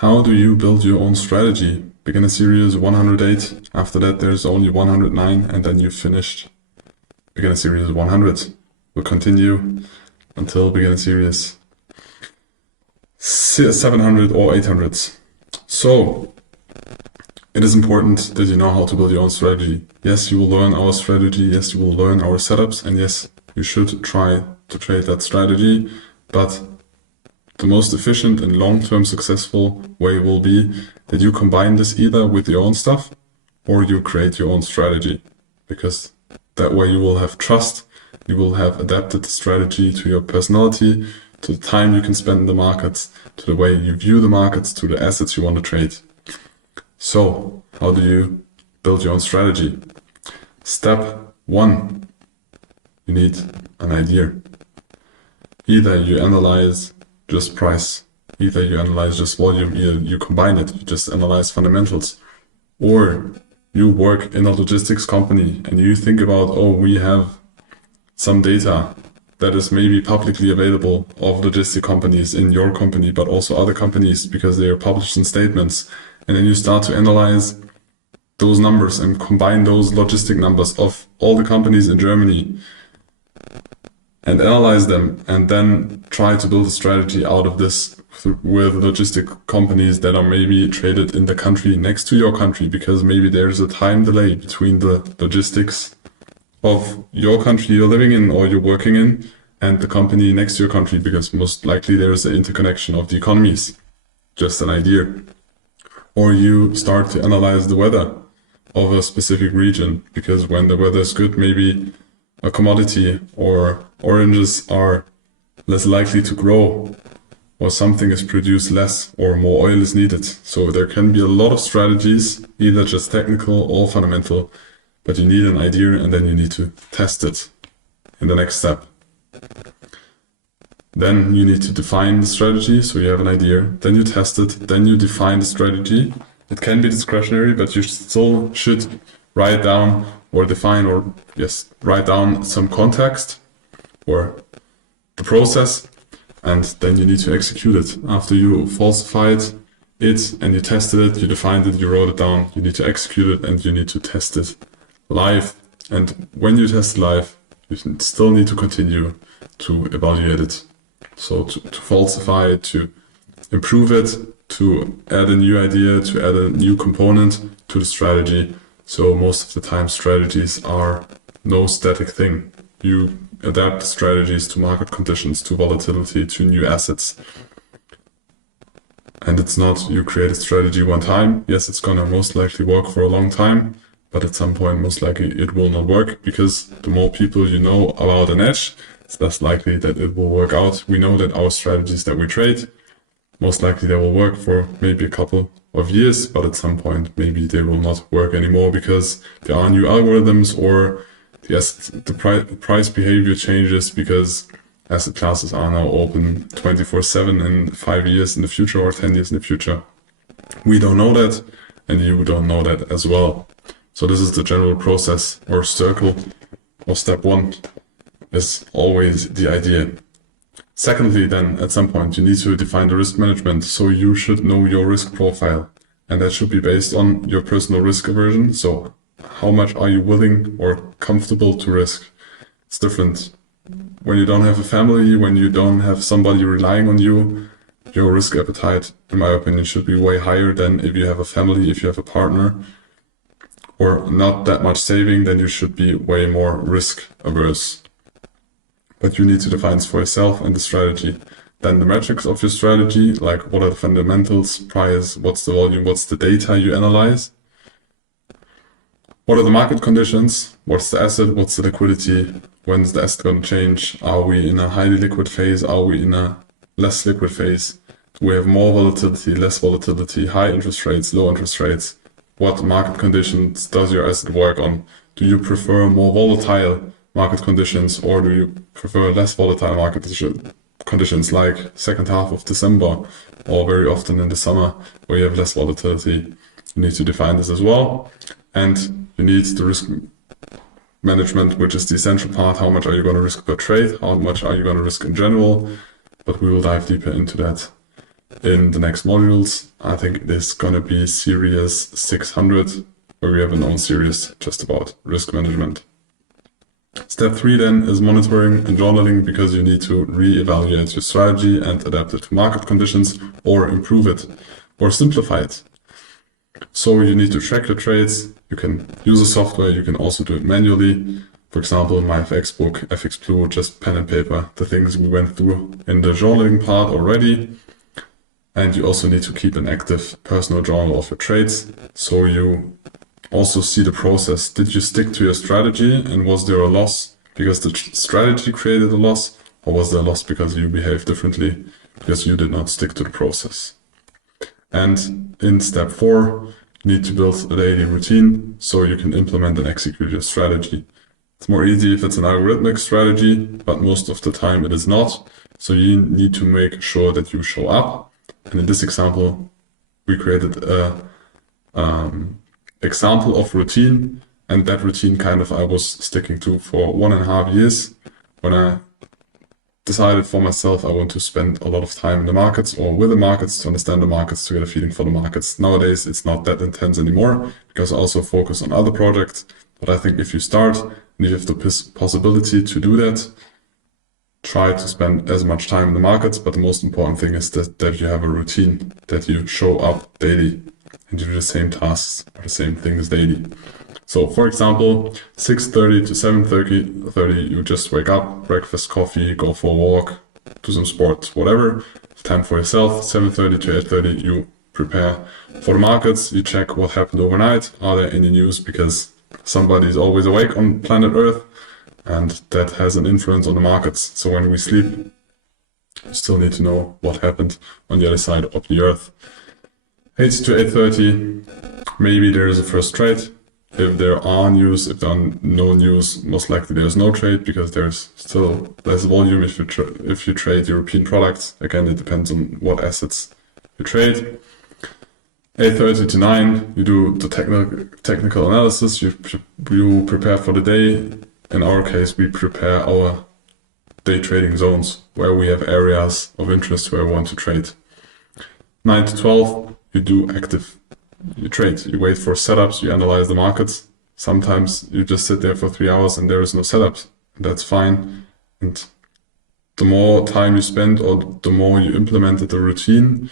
How do you build your own strategy? Beginner series 108, after that there's only 109, and then you've finished beginner series 100. We'll continue until beginner series 700 or 800. So, it is important that you know how to build your own strategy. Yes, you will learn our strategy, yes, you will learn our setups, and yes, you should try to trade that strategy, but the most efficient and long-term successful way will be that you combine this either with your own stuff or you create your own strategy, because that way you will have trust, you will have adapted the strategy to your personality, to the time you can spend in the markets, to the way you view the markets, to the assets you want to trade. So, how do you build your own strategy? Step 1, you need an idea. Either you analyze just price, either you analyze just volume, either you combine it, you just analyze fundamentals, or you work in a logistics company and you think about, oh, we have some data that is maybe publicly available of logistic companies in your company, but also other companies because they are published in statements. And then you start to analyze those numbers and combine those logistic numbers of all the companies in Germany and analyze them, and then try to build a strategy out of this with logistic companies that are maybe traded in the country next to your country, because maybe there's a time delay between the logistics of your country you're living in or you're working in and the company next to your country, because most likely there's an interconnection of the economies. Just an idea. Or you start to analyze the weather of a specific region, because when the weather is good, maybe a commodity or oranges are less likely to grow, or something is produced less, or more oil is needed. So there can be a lot of strategies, either just technical or fundamental, but you need an idea and then you need to test it in the next step. Then you need to define the strategy, so you have an idea, then you test it, then you define the strategy. It can be discretionary, but you still should write down or define or write down some context or the process, and then you need to execute it. After you falsified it and you tested it, you defined it, you wrote it down, you need to execute it and you need to test it live. And when you test live, you still need to continue to evaluate it. So to falsify it, to improve it, to add a new idea, to add a new component to the strategy. So most of the time strategies are no static thing. You adapt strategies to market conditions, to volatility, to new assets. And it's not you create a strategy one time. Yes, it's gonna most likely work for a long time, but at some point most likely it will not work, because the more people you know about an edge, it's less likely that it will work out. We know that our strategies that we trade, most likely they will work for maybe a couple of years, but at some point maybe they will not work anymore because there are new algorithms, or the price behavior changes because asset classes are now open 24/7 in 5 years in the future or 10 years in the future. We don't know that, and you don't know that as well. So this is the general process or circle, or step 1 is always the idea. Secondly, then, at some point, you need to define the risk management. So you should know your risk profile, and that should be based on your personal risk aversion. So how much are you willing or comfortable to risk? It's different. When you don't have a family, when you don't have somebody relying on you, your risk appetite, in my opinion, should be way higher than if you have a family, if you have a partner, or not that much saving, then you should be way more risk averse. But you need to define this for yourself and the strategy. Then the metrics of your strategy, like what are the fundamentals, price, what's the volume, what's the data you analyze, what are the market conditions, what's the asset, what's the liquidity, when's the asset going to change, are we in a highly liquid phase, are we in a less liquid phase, do we have more volatility, less volatility, high interest rates, low interest rates, what market conditions does your asset work on, do you prefer more volatile market conditions, or do you prefer less volatile market conditions like second half of December, or very often in the summer where you have less volatility? You need to define this as well. And you need the risk management, which is the essential part. How much are you going to risk per trade? How much are you going to risk in general? But we will dive deeper into that in the next modules. I think it is going to be series 600, where we have an own series just about risk management. Step 3 then is monitoring and journaling, because you need to re-evaluate your strategy and adapt it to market conditions, or improve it, or simplify it. So you need to track your trades. You can use a software, you can also do it manually. For example, in my FX book, FX Blue, just pen and paper, the things we went through in the journaling part already. And you also need to keep an active personal journal of your trades, so you also see the process. Did you stick to your strategy, and was there a loss because the strategy created a loss, or was there a loss because you behaved differently because you did not stick to the process? And in step 4, you need to build a daily routine so you can implement and execute your strategy. It's more easy if it's an algorithmic strategy, but most of the time it is not. So you need to make sure that you show up. And in this example, we created a example of routine, and that routine kind of I was sticking to for 1.5 years. When I decided for myself I want to spend a lot of time in the markets or with the markets, to understand the markets, to get a feeling for the markets. Nowadays it's not that intense anymore, because I also focus on other projects. But I think if you start and you have the possibility to do that, try to spend as much time in the markets. But the most important thing is that you have a routine, that you show up daily and do the same tasks or the same things daily. So for example, 6:30 to 7:30, you just wake up, breakfast, coffee, go for a walk, do some sports, whatever, time for yourself. 7:30 to 8:30, you prepare for the markets, you check what happened overnight. Are there any news? Because somebody is always awake on planet Earth, and that has an influence on the markets. So when we sleep, you still need to know what happened on the other side of the Earth. 8 to 8:30, maybe there is a first trade. If there are news, if there are no news, most likely there's no trade, because there's still less volume if you trade European products. Again, it depends on what assets you trade. 8:30 to 9, you do the technical analysis, you prepare for the day. In our case, we prepare our day trading zones, where we have areas of interest where we want to trade. 9 to 12, you trade, you wait for setups, you analyze the markets. Sometimes you just sit there for 3 hours and there is no setups. That's fine. And the more time you spend, or the more you implemented the routine,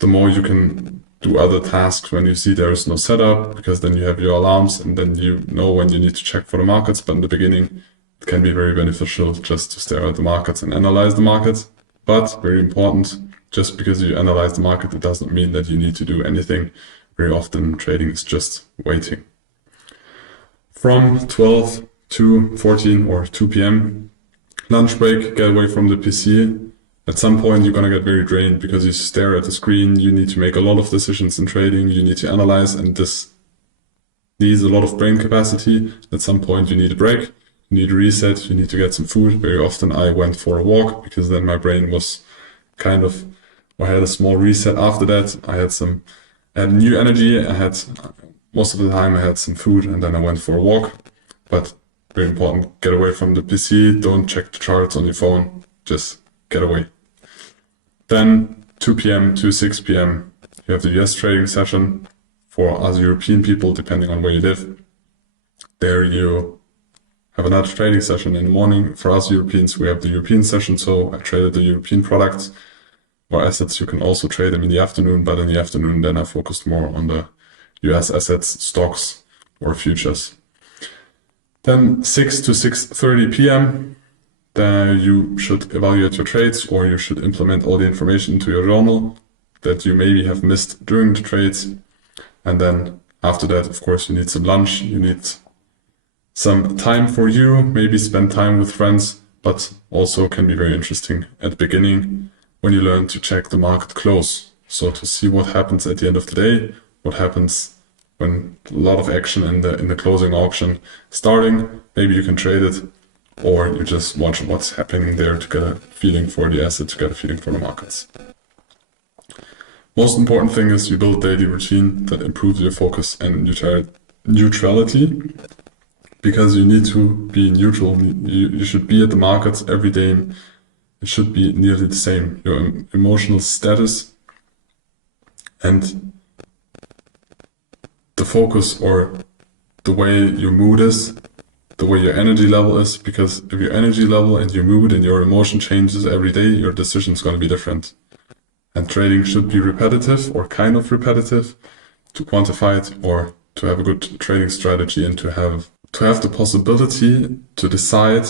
the more you can do other tasks when you see there is no setup, because then you have your alarms and then you know when you need to check for the markets. But in the beginning, it can be very beneficial just to stare at the markets and analyze the markets. But very important, just because you analyze the market, it doesn't mean that you need to do anything. Very often trading is just waiting. From 12 to 14 or 2 p.m, lunch break, get away from the PC. At some point you're gonna get very drained, because you stare at the screen, you need to make a lot of decisions in trading, you need to analyze, and this needs a lot of brain capacity. At some point you need a break, you need a reset, you need to get some food. Very often I went for a walk, because then my brain was I had a small reset after that. I had new energy. Most of the time I had some food, and then I went for a walk. But very important, get away from the PC. Don't check the charts on your phone. Just get away. Then 2 p.m. to 6 p.m, you have the US trading session. For us European people, depending on where you live, there you have another trading session in the morning. For us Europeans, we have the European session, so I traded the European products or assets. You can also trade them in the afternoon, but in the afternoon then I focused more on the US assets, stocks, or futures. Then 6 to 6:30 p.m, then you should evaluate your trades, or you should implement all the information into your journal that you maybe have missed during the trades. And then after that, of course, you need some lunch, you need some time for you, maybe spend time with friends, but also can be very interesting at the beginning when you learn to check the market close. So to see what happens at the end of the day, what happens when a lot of action in the closing auction starting. Maybe you can trade it, or you just watch what's happening there to get a feeling for the asset, to get a feeling for the markets. Most important thing is you build daily routine that improves your focus and neutrality, because you need to be neutral. You should be at the markets every day. it should be nearly the same. Your emotional status and the focus or the way your mood is, the way your energy level is, because if your energy level and your mood and your emotion changes every day, your decision is going to be different. And trading should be repetitive or kind of repetitive to quantify it or to have a good trading strategy and to have the possibility to decide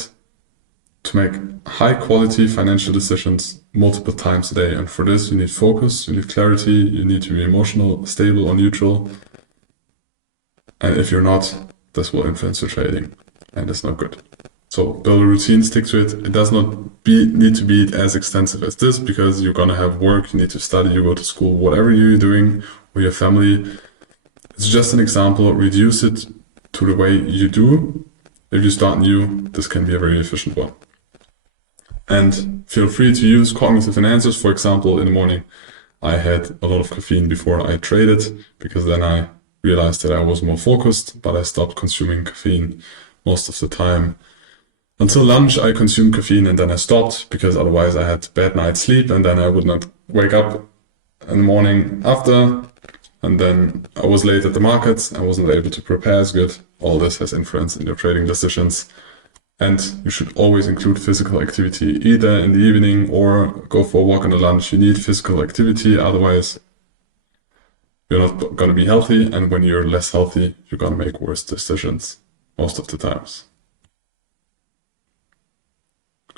to make high quality financial decisions multiple times a day. And for this, you need focus, you need clarity, you need to be emotional, stable or neutral. And if you're not, this will influence your trading and it's not good. So build a routine, stick to it. It does not need to be as extensive as this because you're going to have work, you need to study, you go to school, whatever you're doing with your family. It's just an example. Reduce it to the way you do. If you start new, this can be a very efficient one. And feel free to use cognitive enhancers. For example, in the morning, I had a lot of caffeine before I traded because then I realized that I was more focused, but I stopped consuming caffeine most of the time. Until lunch, I consumed caffeine and then I stopped because otherwise I had bad night's sleep and then I would not wake up in the morning after. And then I was late at the markets. I wasn't able to prepare as good. All this has influence in your trading decisions. And you should always include physical activity, either in the evening or go for a walk on the lunch. You need physical activity, otherwise you're not going to be healthy. And when you're less healthy, you're going to make worse decisions most of the times.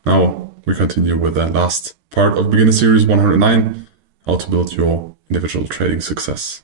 Now we continue with the last part of Beginner Series 109, how to build your individual trading success.